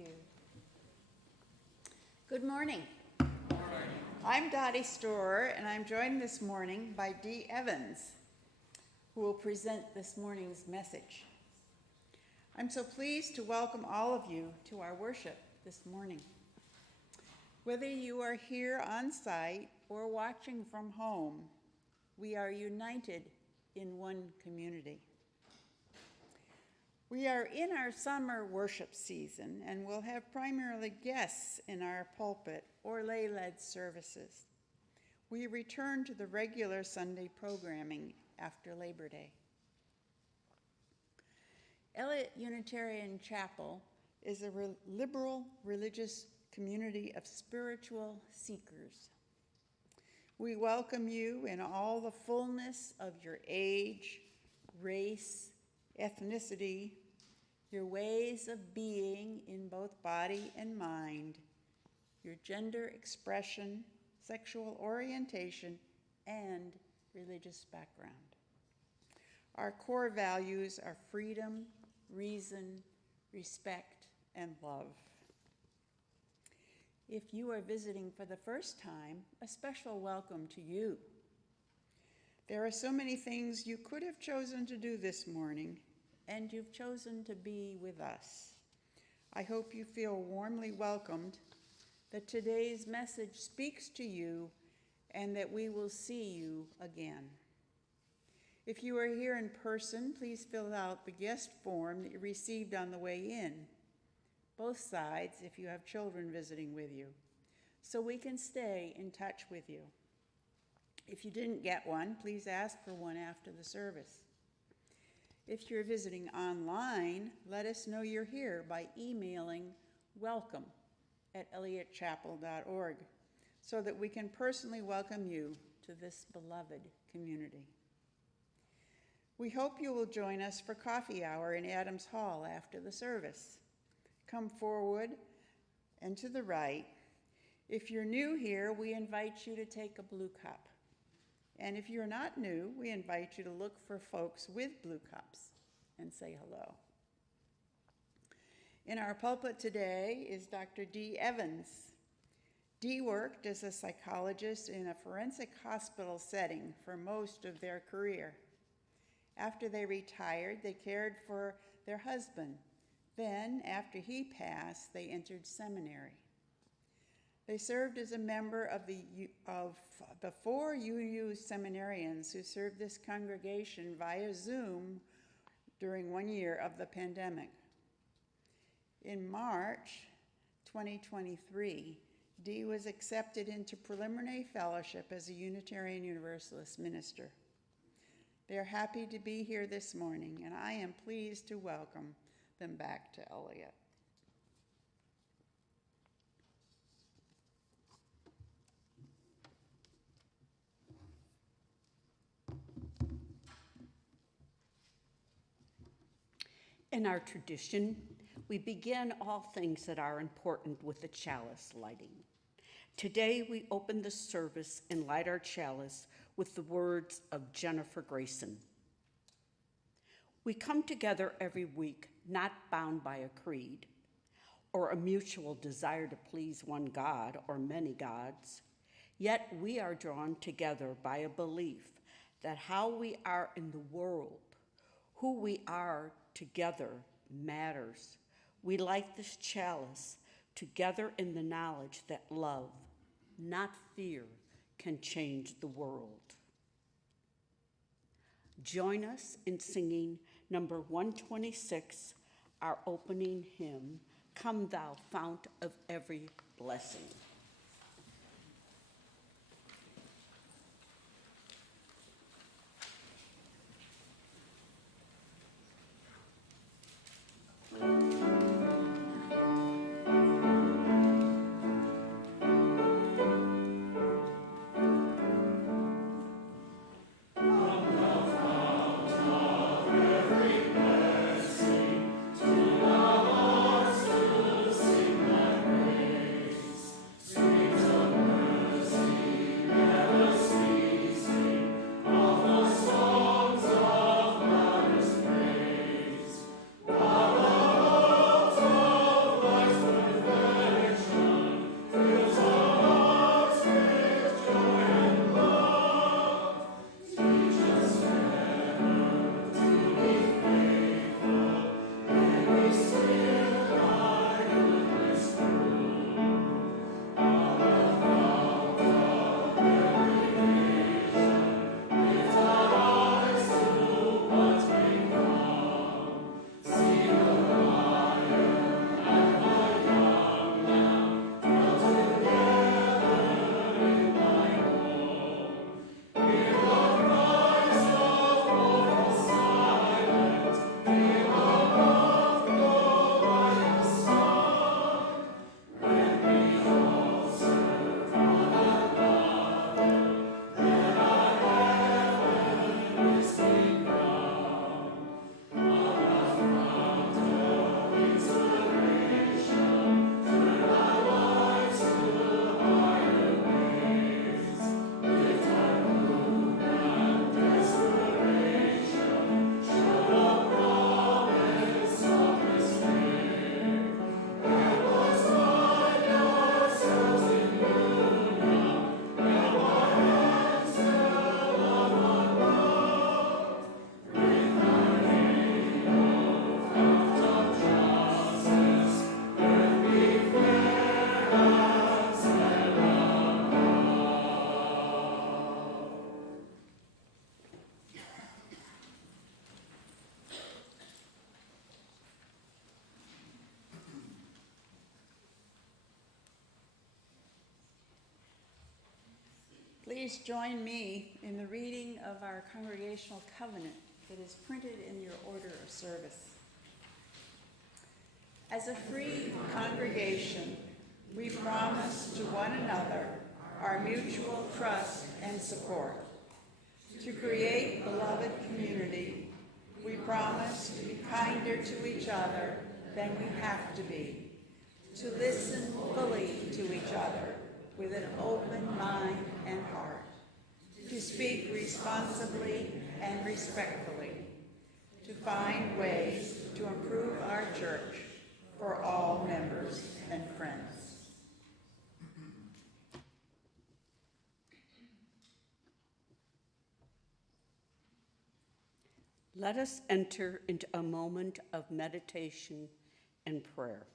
you. Good morning. I'm Dottie Storer, and I'm joined this morning by Dee Evans, who will present this morning's message. I'm so pleased to welcome all of you to our worship this morning. Whether you are here on site or watching from home, we are united in one community. We are in our summer worship season and will have primarily guests in our pulpit or lay-led services. We return to the regular Sunday programming after Labor Day. Eliot Unitarian Chapel is a liberal religious community of spiritual seekers. We welcome you in all the fullness of your age, race, ethnicity, your ways of being in both body and mind, your gender expression, sexual orientation, and religious background. Our core values are freedom, reason, respect, and love. If you are visiting for the first time, a special welcome to you. There are so many things you could have chosen to do this morning, and you've chosen to be with us. I hope you feel warmly welcomed, that today's message speaks to you, and that we will see you again. If you are here in person, please fill out the guest form that you received on the way in, both sides if you have children visiting with you, so we can stay in touch with you. If you didn't get one, please ask for one after the service. If you're visiting online, let us know you're here by emailing welcome@eliotchapel.org so that we can personally welcome you to this beloved community. We hope you will join us for coffee hour in Adams Hall after the service. Come forward and to the right. If you're new here, we invite you to take a blue cup. And if you're not new, we invite you to look for folks with blue cups and say hello. In our pulpit today is Dr. Dee Evans. Dee worked as a psychologist in a forensic hospital setting for most of their career. After they retired, they cared for their husband. Then, after he passed, they entered seminary. They served as a member of the 4 UU seminarians who served this congregation via Zoom during 1 year of the pandemic. In March 2023, Dee was accepted into preliminary fellowship as a Unitarian Universalist minister. They are happy to be here this morning, and I am pleased to welcome them back to Eliot. In our tradition, we begin all things that are important with the chalice lighting. Today, we open the service and light our chalice with the words of Jennifer Grayson. We come together every week, not bound by a creed or a mutual desire to please one God or many gods, yet we are drawn together by a belief that how we are in the world, who we are together matters. We light this chalice together in the knowledge that love, not fear, can change the world. Join us in singing number 126, our opening hymn, Come Thou Fount of Every Blessing. So Please join me in the reading of our congregational covenant that is printed in your order of service. As a free congregation, we promise to one another our mutual trust and support. To create beloved community, we promise to be kinder to each other than we have to be, to listen fully to each other with an open mind and heart, to speak responsibly and respectfully, to find ways to improve our church for all members and friends. Let us enter into a moment of meditation and prayer.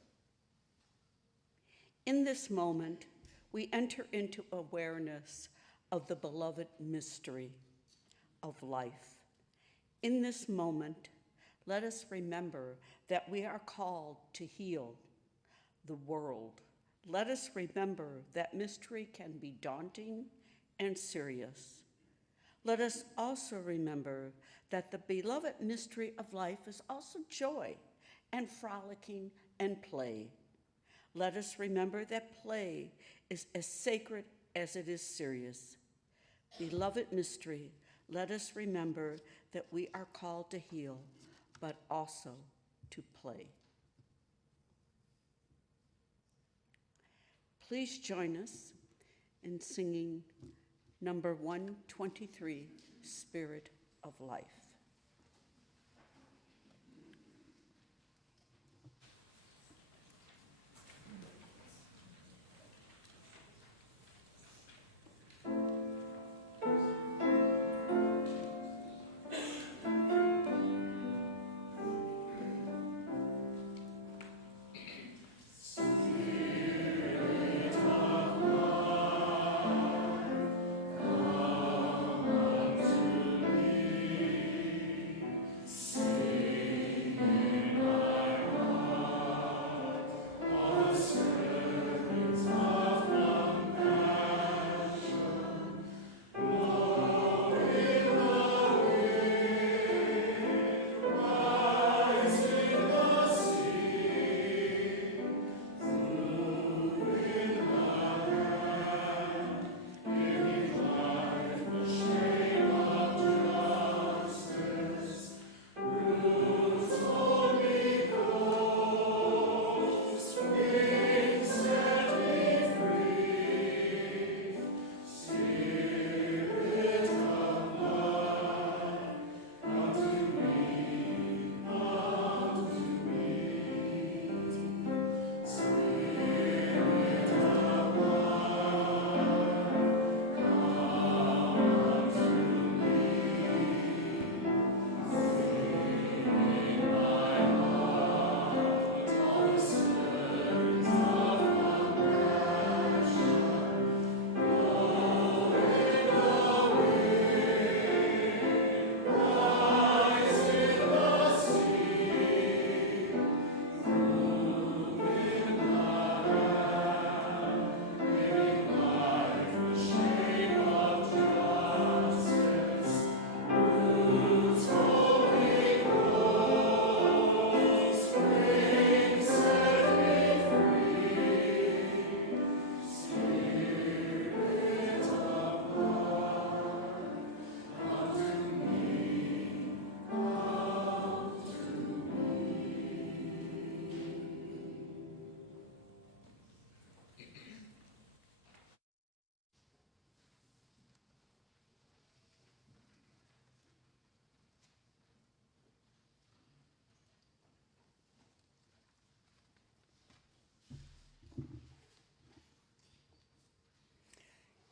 In this moment, we enter into awareness of the beloved mystery of life. In this moment, let us remember that we are called to heal the world. Let us remember that mystery can be daunting and serious. Let us also remember that the beloved mystery of life is also joy and frolicking and play. Let us remember that play is as sacred as it is serious. Beloved mystery, let us remember that we are called to heal, but also to play. Please join us in singing number 123, Spirit of Life.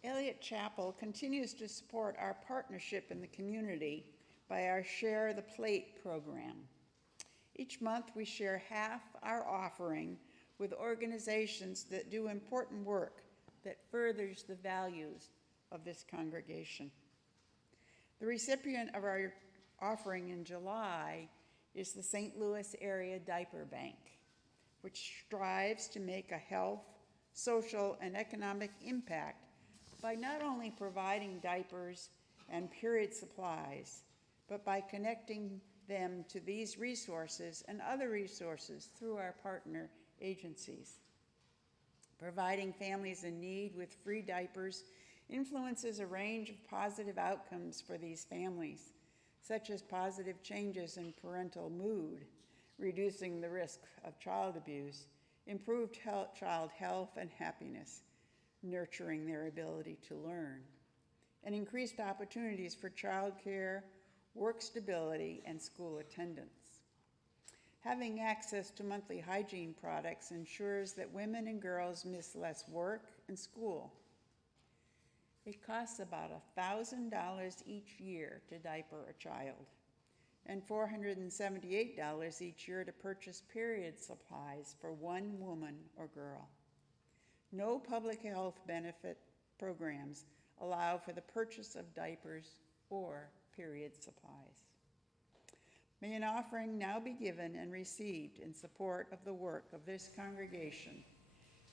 Eliot Chapel continues to support our partnership in the community by our Share the Plate program. Each month we share half our offering with organizations that do important work that furthers the values of this congregation. The recipient of our offering in July is the St. Louis Area Diaper Bank, which strives to make a health, social, and economic impact by not only providing diapers and period supplies, but by connecting them to these resources and other resources through our partner agencies. Providing families in need with free diapers influences a range of positive outcomes for these families, such as positive changes in parental mood, reducing the risk of child abuse, improved child health and happiness, nurturing their ability to learn, and increased opportunities for childcare, work stability, and school attendance. Having access to monthly hygiene products ensures that women and girls miss less work and school. It costs about $1,000 each year to diaper a child, and $478 each year to purchase period supplies for one woman or girl. No public health benefit programs allow for the purchase of diapers or period supplies. May an offering now be given and received in support of the work of this congregation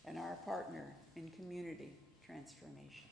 and our partner in community transformation.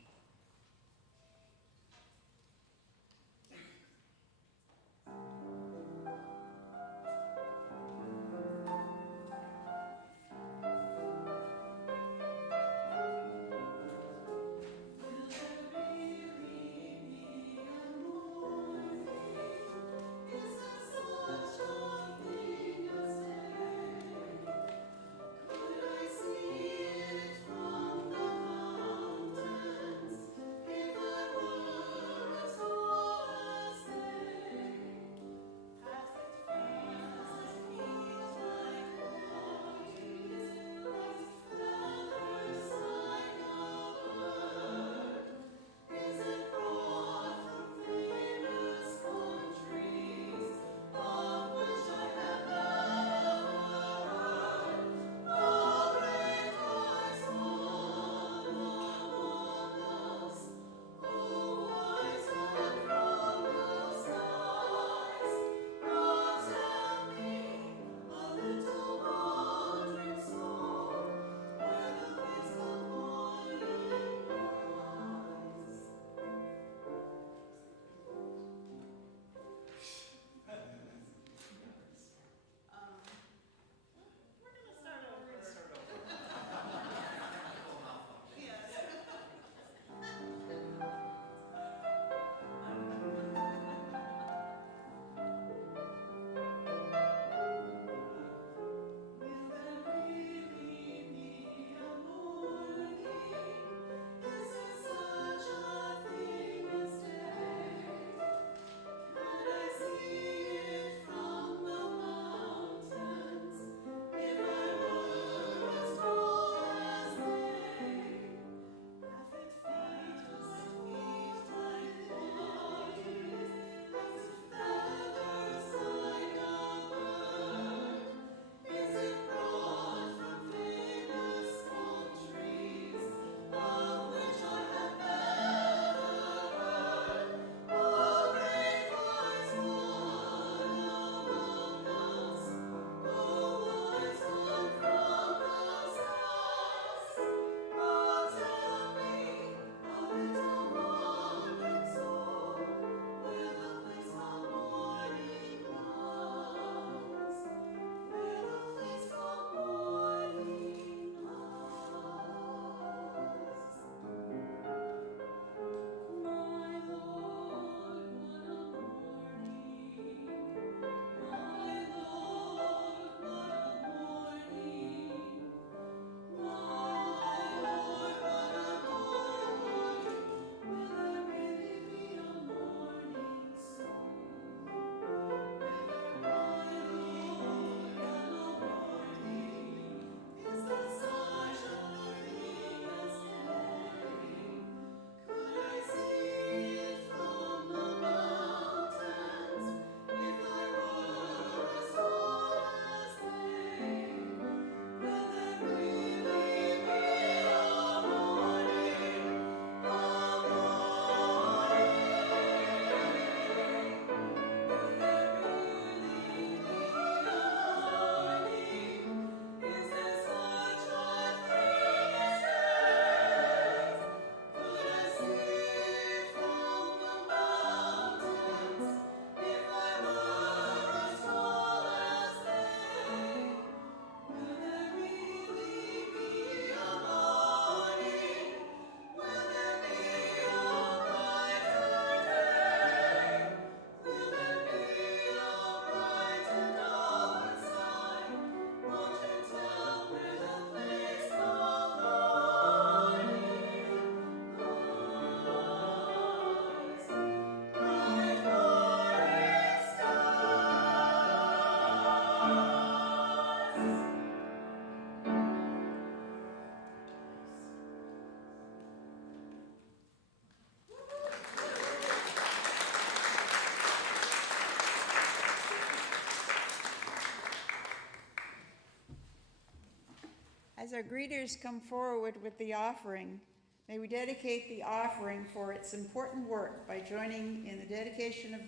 As our greeters come forward with the offering, may we dedicate the offering for its important work by joining in the dedication of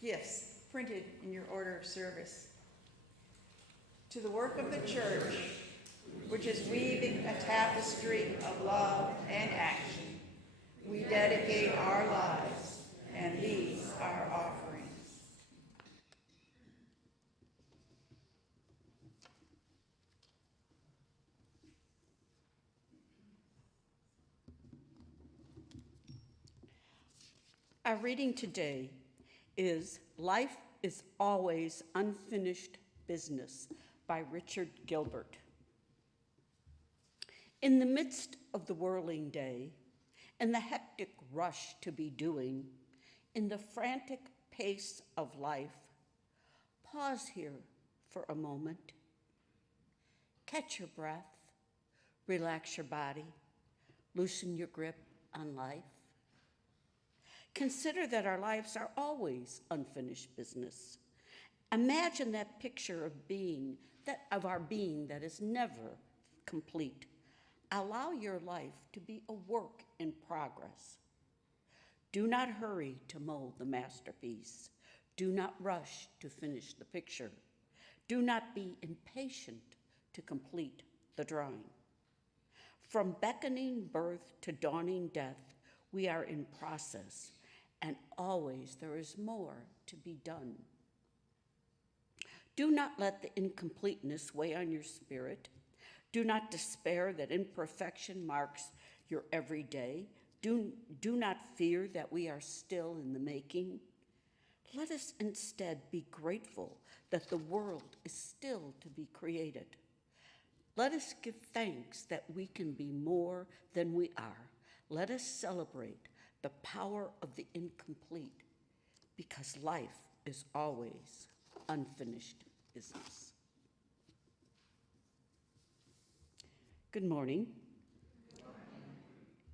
gifts printed in your order of service. To the work of the church, which is weaving a tapestry of love and action, we dedicate our lives, and these our offerings. Our reading today is Life is Always Unfinished Business by Richard Gilbert. In the midst of the whirling day, in the hectic rush to be doing, in the frantic pace of life, pause here for a moment. Catch your breath, relax your body, loosen your grip on life. Consider that our lives are always unfinished business. Imagine that picture of our being that is never complete. Allow your life to be a work in progress. Do not hurry to mold the masterpiece. Do not rush to finish the picture. Do not be impatient to complete the drawing. From beckoning birth to dawning death, we are in process, and always there is more to be done. Do not let the incompleteness weigh on your spirit. Do not despair that imperfection marks your everyday. Do not fear that we are still in the making. Let us instead be grateful that the world is still to be created. Let us give thanks that we can be more than we are. Let us celebrate the power of the incomplete, because life is always unfinished business. Good morning.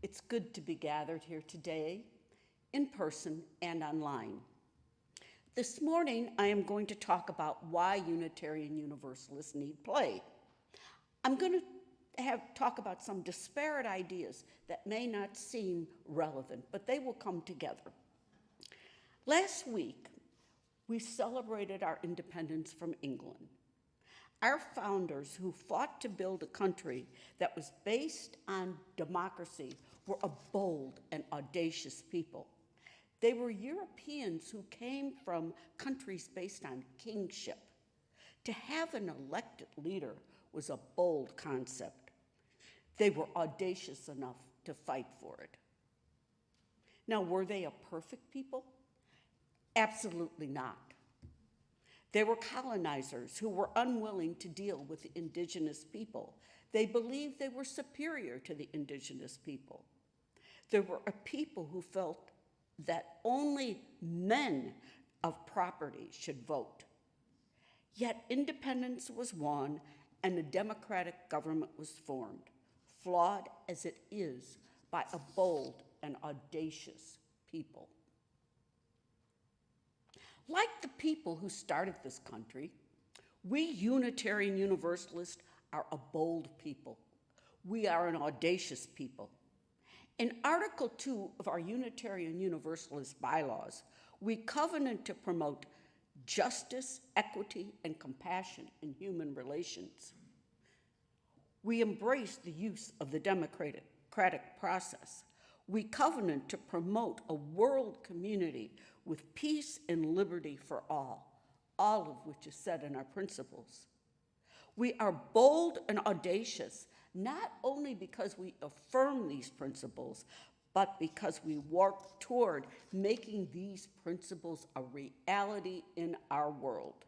It's good to be gathered here today, in person and online. This morning, I am going to talk about why Unitarian Universalists need play. I'm going to talk about some disparate ideas that may not seem relevant, but they will come together. Last week, we celebrated our independence from England. Our founders, who fought to build a country that was based on democracy, were a bold and audacious people. They were Europeans who came from countries based on kingship. To have an elected leader was a bold concept. They were audacious enough to fight for it. Now, were they a perfect people? Absolutely not. They were colonizers who were unwilling to deal with the indigenous people. They believed they were superior to the indigenous people. There were a people who felt that only men of property should vote. Yet independence was won and a democratic government was formed, flawed as it is by a bold and audacious people. Like the people who started this country, we Unitarian Universalists are a bold people. We are an audacious people. In Article 2 of our Unitarian Universalist bylaws, we covenant to promote justice, equity, and compassion in human relations. We embrace the use of the democratic process. We covenant to promote a world community with peace and liberty for all of which is set in our principles. We are bold and audacious, not only because we affirm these principles, but because we work toward making these principles a reality in our world.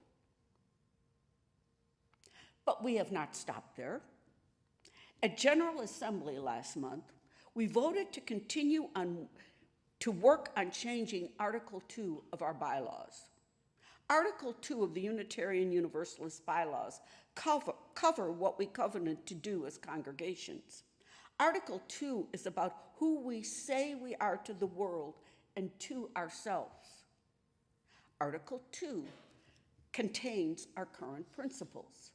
But we have not stopped there. At General Assembly last month, we voted to continue to work on changing Article 2 of our bylaws. Article 2 of the Unitarian Universalist bylaws cover what we covenant to do as congregations. Article 2 is about who we say we are to the world and to ourselves. Article 2 contains our current principles,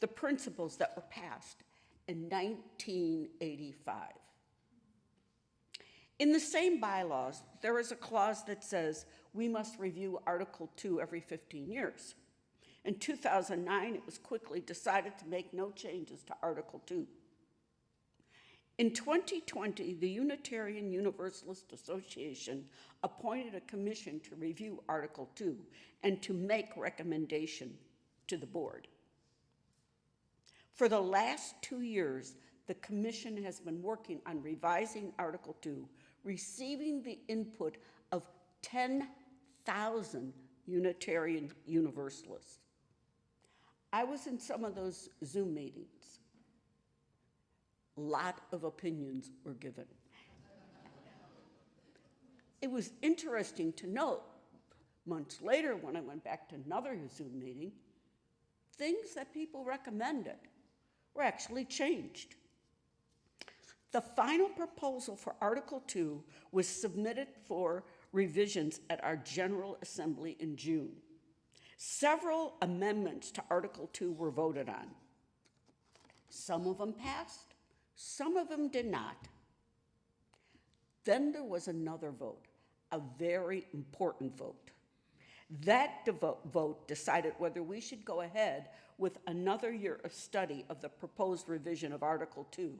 the principles that were passed in 1985. In the same bylaws, there is a clause that says we must review Article 2 every 15 years. In 2009, it was quickly decided to make no changes to Article 2. In 2020, the Unitarian Universalist Association appointed a commission to review Article 2 and to make recommendation to the board. For the last 2 years, the commission has been working on revising Article 2, receiving the input of 10,000 Unitarian Universalists. I was in some of those Zoom meetings. A lot of opinions were given. It was interesting to note, months later when I went back to another Zoom meeting, things that people recommended were actually changed. The final proposal for Article 2 was submitted for revisions at our General Assembly in June. Several amendments to Article 2 were voted on. Some of them passed, some of them did not. Then there was another vote, a very important vote. That vote decided whether we should go ahead with another year of study of the proposed revision of Article 2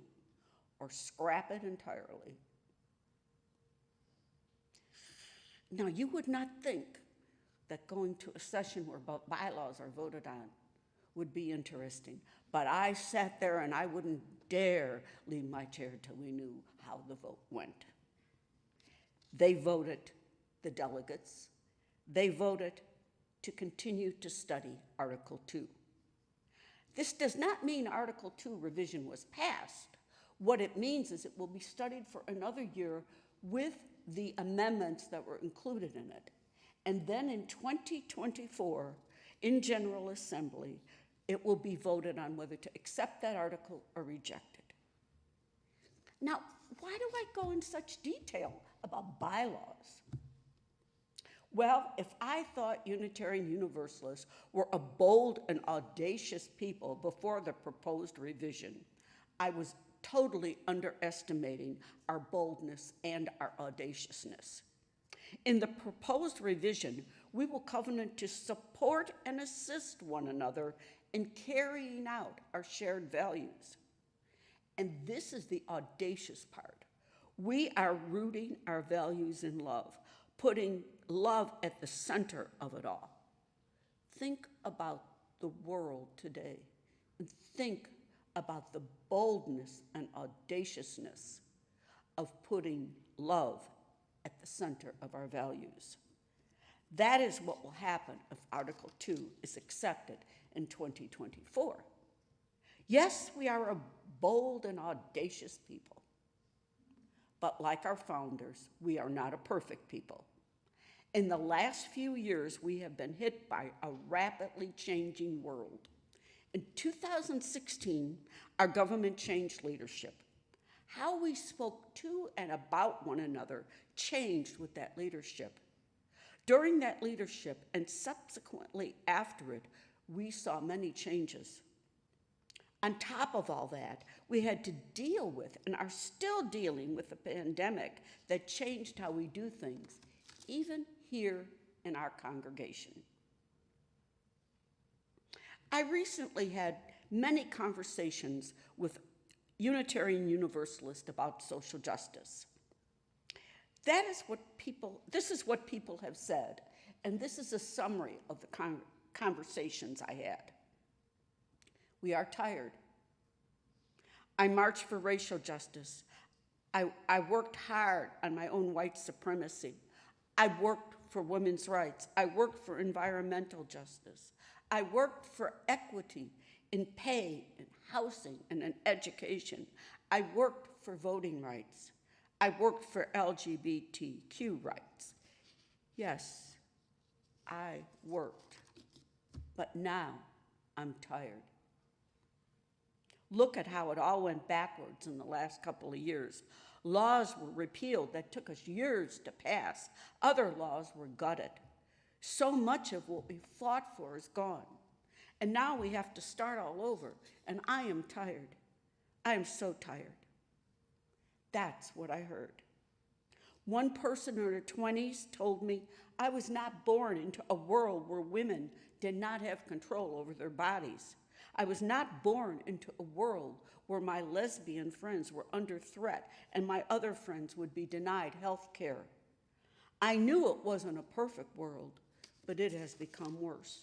or scrap it entirely. Now, you would not think that going to a session where bylaws are voted on would be interesting, but I sat there and I wouldn't dare leave my chair till we knew how the vote went. They voted, the delegates, they voted to continue to study Article 2. This does not mean Article 2 revision was passed. What it means is it will be studied for another year with the amendments that were included in it. And then in 2024, in General Assembly, it will be voted on whether to accept that article or reject it. Now, why do I go in such detail about bylaws? Well, if I thought Unitarian Universalists were a bold and audacious people before the proposed revision, I was totally underestimating our boldness and our audaciousness. In the proposed revision, we will covenant to support and assist one another in carrying out our shared values. And this is the audacious part. We are rooting our values in love, putting love at the center of it all. Think about the world today and think about the boldness and audaciousness of putting love at the center of our values. That is what will happen if Article 2 is accepted in 2024. Yes, we are a bold and audacious people, but like our founders, we are not a perfect people. In the last few years, we have been hit by a rapidly changing world. In 2016, our government changed leadership. How we spoke to and about one another changed with that leadership. During that leadership and subsequently after it, we saw many changes. On top of all that, we had to deal with and are still dealing with the pandemic that changed how we do things, even here in our congregation. I recently had many conversations with Unitarian Universalists about social justice. This is what people have said, and this is a summary of the conversations I had. We are tired. I marched for racial justice. I worked hard on my own white supremacy. I worked for women's rights. I worked for environmental justice. I worked for equity in pay, in housing, and in education. I worked for voting rights. I worked for LGBTQ rights. Yes, I worked, but now I'm tired. Look at how it all went backwards in the last couple of years. Laws were repealed that took us years to pass. Other laws were gutted. So much of what we fought for is gone. And now we have to start all over, and I am tired. I am so tired. That's what I heard. One person in her 20s told me I was not born into a world where women did not have control over their bodies. I was not born into a world where my lesbian friends were under threat and my other friends would be denied health care. I knew it wasn't a perfect world, but it has become worse.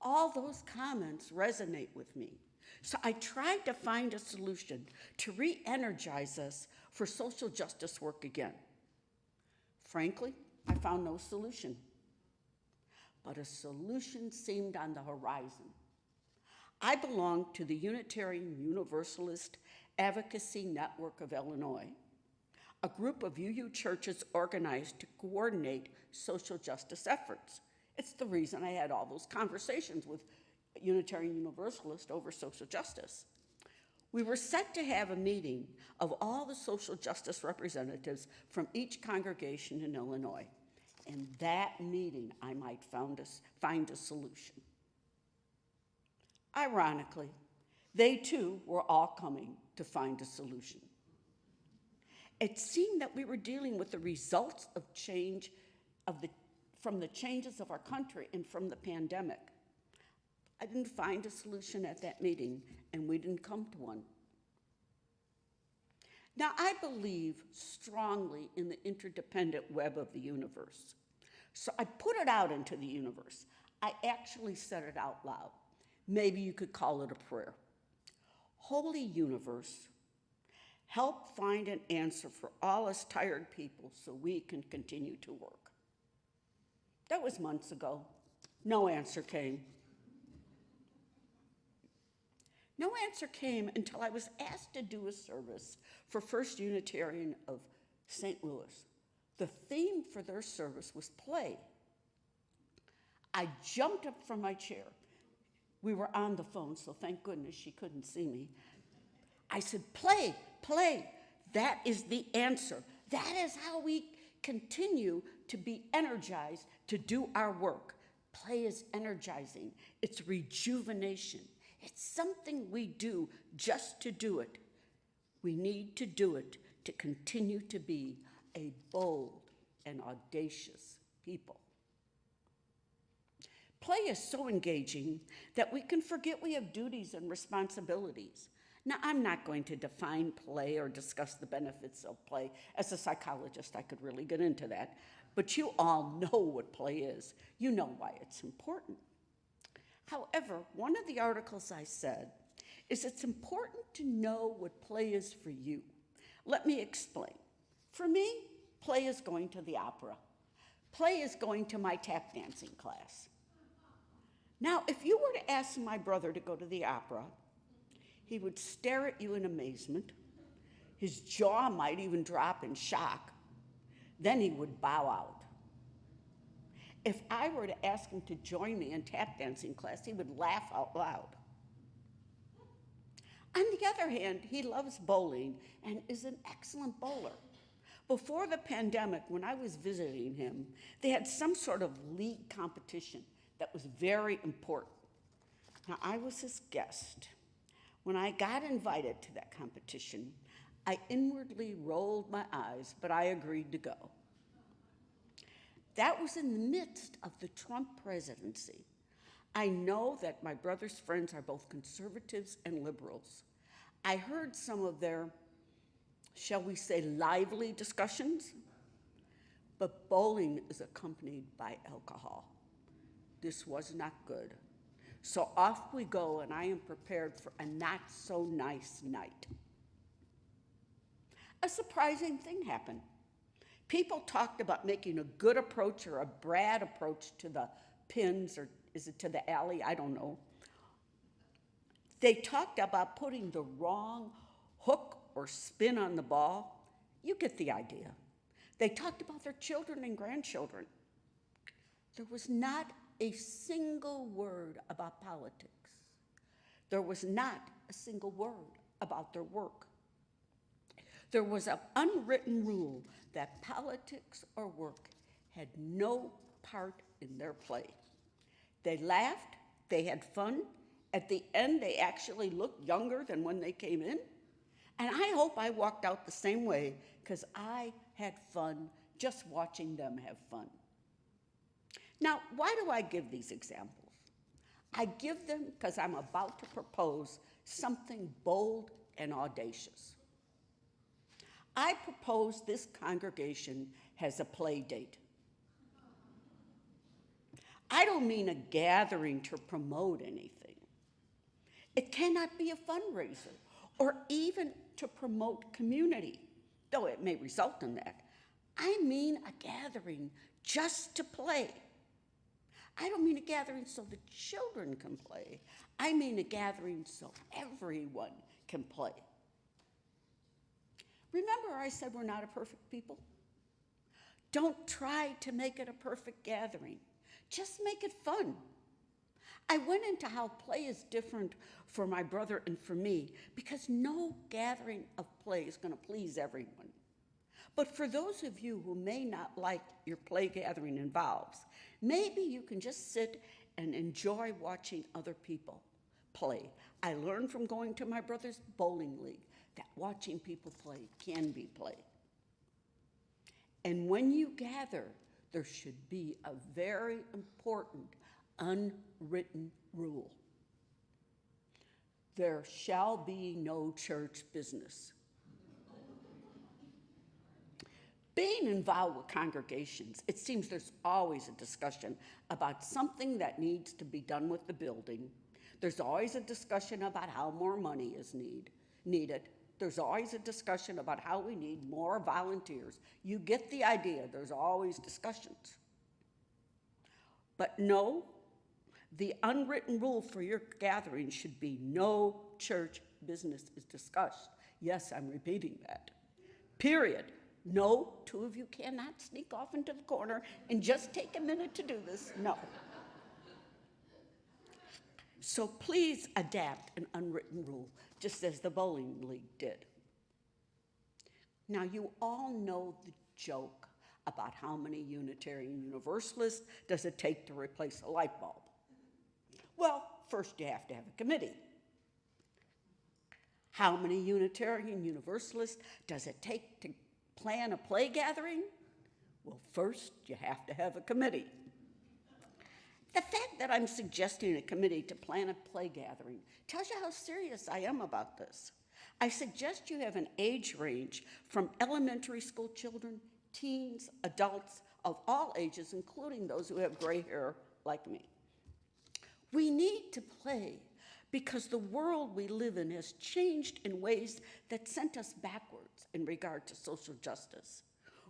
All those comments resonate with me. So I tried to find a solution to re-energize us for social justice work again. Frankly, I found no solution. But a solution seemed on the horizon. I belong to the Unitarian Universalist Advocacy Network of Illinois, a group of UU churches organized to coordinate social justice efforts. It's the reason I had all those conversations with Unitarian Universalists over social justice. We were set to have a meeting of all the social justice representatives from each congregation in Illinois. In that meeting, I might find a solution. Ironically, they too were all coming to find a solution. It seemed that we were dealing with the results of change from the changes of our country and from the pandemic. I didn't find a solution at that meeting, and we didn't come to one. Now, I believe strongly in the interdependent web of the universe. So I put it out into the universe. I actually said it out loud. Maybe you could call it a prayer. Holy universe, help find an answer for all us tired people so we can continue to work. That was months ago. No answer came. No answer came until I was asked to do a service for First Unitarian of St. Louis. The theme for their service was play. I jumped up from my chair. We were on the phone, so thank goodness she couldn't see me. I said, play, play. That is the answer. That is how we continue to be energized to do our work. Play is energizing. It's rejuvenation. It's something we do just to do it. We need to do it to continue to be a bold and audacious people. Play is so engaging that we can forget we have duties and responsibilities. Now, I'm not going to define play or discuss the benefits of play. As a psychologist, I could really get into that. But you all know what play is. You know why it's important. However, one of the articles I said is it's important to know what play is for you. Let me explain. For me, play is going to the opera. Play is going to my tap dancing class. Now, if you were to ask my brother to go to the opera, he would stare at you in amazement. His jaw might even drop in shock. Then he would bow out. If I were to ask him to join me in tap dancing class, he would laugh out loud. On the other hand, he loves bowling and is an excellent bowler. Before the pandemic, when I was visiting him, they had some sort of league competition that was very important. Now, I was his guest. When I got invited to that competition, I inwardly rolled my eyes, but I agreed to go. That was in the midst of the Trump presidency. I know that my brother's friends are both conservatives and liberals. I heard some of their, shall we say, lively discussions, but bowling is accompanied by alcohol. This was not good. So off we go, and I am prepared for a not-so-nice night. A surprising thing happened. People talked about making a good approach or a bad approach to the pins, or is it to the alley? I don't know. They talked about putting the wrong hook or spin on the ball. You get the idea. They talked about their children and grandchildren. There was not a single word about politics. There was not a single word about their work. There was an unwritten rule that politics or work had no part in their play. They laughed, they had fun, At the end, they actually look younger than when they came in. And I hope I walked out the same way, because I had fun just watching them have fun. Now, why do I give these examples? I give them because I'm about to propose something bold and audacious. I propose this congregation has a play date. I don't mean a gathering to promote anything. It cannot be a fundraiser or even to promote community, though it may result in that. I mean a gathering just to play. I don't mean a gathering so the children can play. I mean a gathering so everyone can play. Remember I said we're not a perfect people? Don't try to make it a perfect gathering. Just make it fun. I went into how play is different for my brother and for me because no gathering of play is going to please everyone. But for those of you who may not like your play gathering involves, maybe you can just sit and enjoy watching other people play. I learned from going to my brother's bowling league that watching people play can be play. And when you gather, there should be a very important unwritten rule. There shall be no church business. Being involved with congregations, it seems there's always a discussion about something that needs to be done with the building. There's always a discussion about how more money is needed. There's always a discussion about how we need more volunteers. You get the idea, there's always discussions. But no, the unwritten rule for your gathering should be no church business is discussed. Yes, I'm repeating that. Period. No, two of you cannot sneak off into the corner and just take a minute to do this. No. So please adapt an unwritten rule, just as the bowling league did. Now, you all know the joke about how many Unitarian Universalists does it take to replace a light bulb. Well, first you have to have a committee. How many Unitarian Universalists does it take to plan a play gathering? Well, first you have to have a committee. The fact that I'm suggesting a committee to plan a play gathering tells you how serious I am about this. I suggest you have an age range from elementary school children, teens, adults of all ages, including those who have gray hair like me. We need to play because the world we live in has changed in ways that sent us backwards in regard to social justice.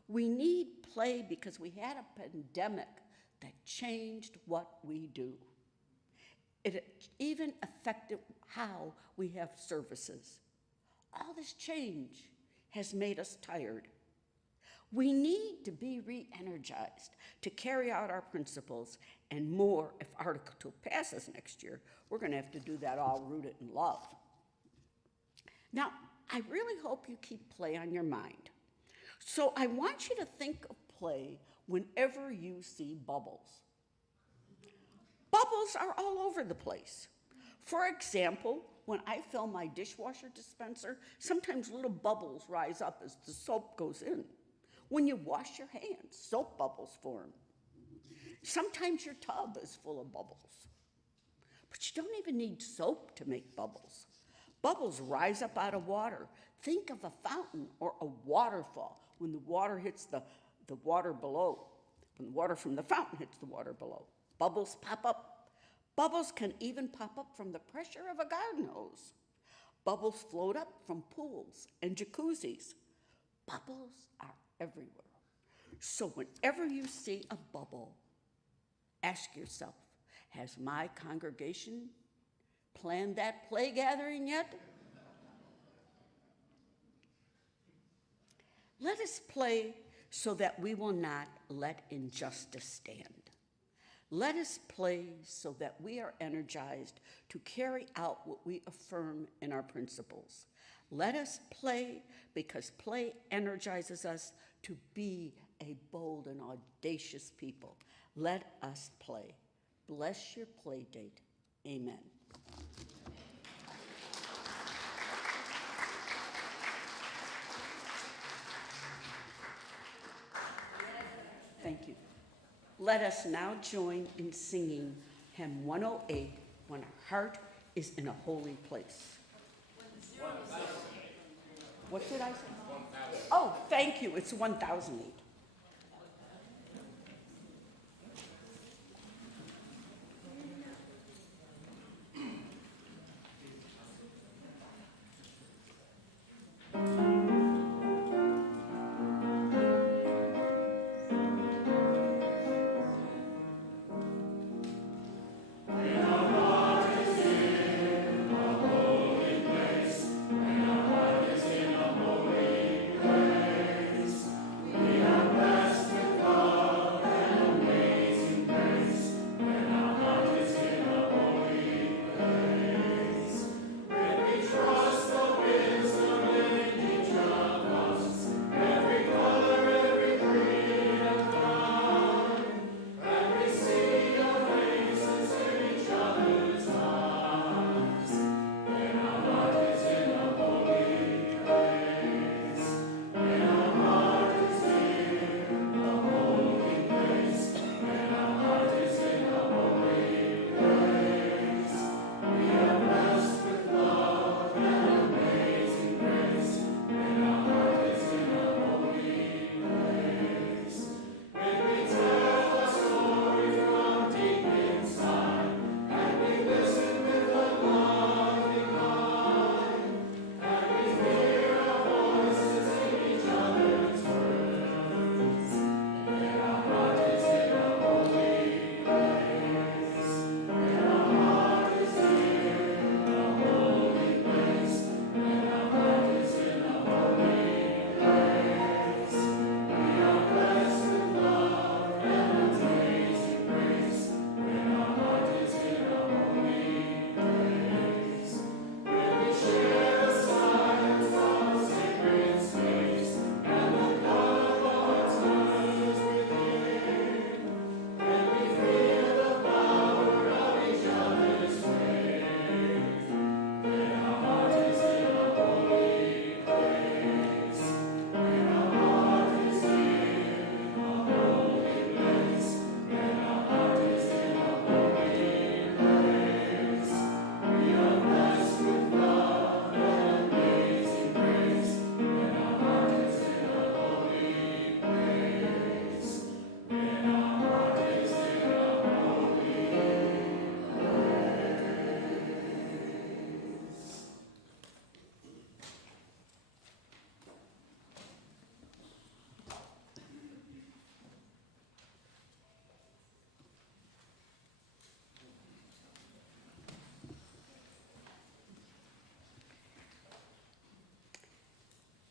We need play because we had a pandemic that changed what we do. It even affected how we have services. All this change has made us tired. We need to be re-energized to carry out our principles and more. If Article 2 passes next year, we're going to have to do that all rooted in love. Now, I really hope you keep play on your mind. So I want you to think of play whenever you see bubbles. Bubbles are all over the place. For example, when I fill my dishwasher dispenser, sometimes little bubbles rise up as the soap goes in. When you wash your hands, soap bubbles form. Sometimes your tub is full of bubbles. But you don't even need soap to make bubbles. Bubbles rise up out of water. Think of a fountain or a waterfall when the water hits the water below. When the water from the fountain hits the water below. Bubbles pop up. Bubbles can even pop up from the pressure of a garden hose. Bubbles float up from pools and jacuzzis. Bubbles are everywhere. So whenever you see a bubble, ask yourself, has my congregation planned that play gathering yet? Let us play so that we will not let injustice stand. Let us play so that we are energized to carry out what we affirm in our principles. Let us play because play energizes us to be a bold and audacious people. Let us play. Bless your play date. Amen. Let us now join in singing hymn 108, When Our Heart is in a Holy Place. What did I say? 1008. Oh, thank you. It's 1008.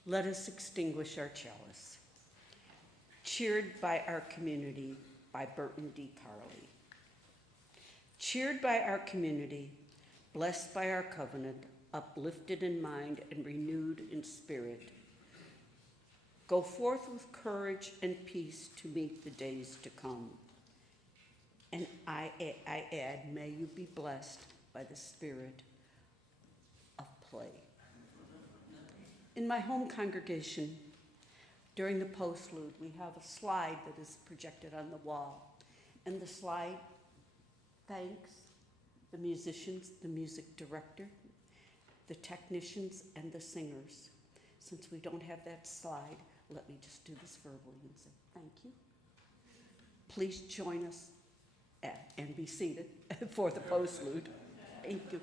Let us extinguish our chalice. Cheered by our community, by Burton D. Carley. Cheered by our community, blessed by our covenant, uplifted in mind and renewed in spirit. Go forth with courage and peace to meet the days to come. And I add, may you be blessed by the spirit of play. In my home congregation, during the postlude, we have a slide that is projected on the wall. And the slide thanks the musicians, the music director, the technicians, and the singers. Since we don't have that slide, let me just do this verbally and say thank you. Please join us and be seated for the postlude. Thank you.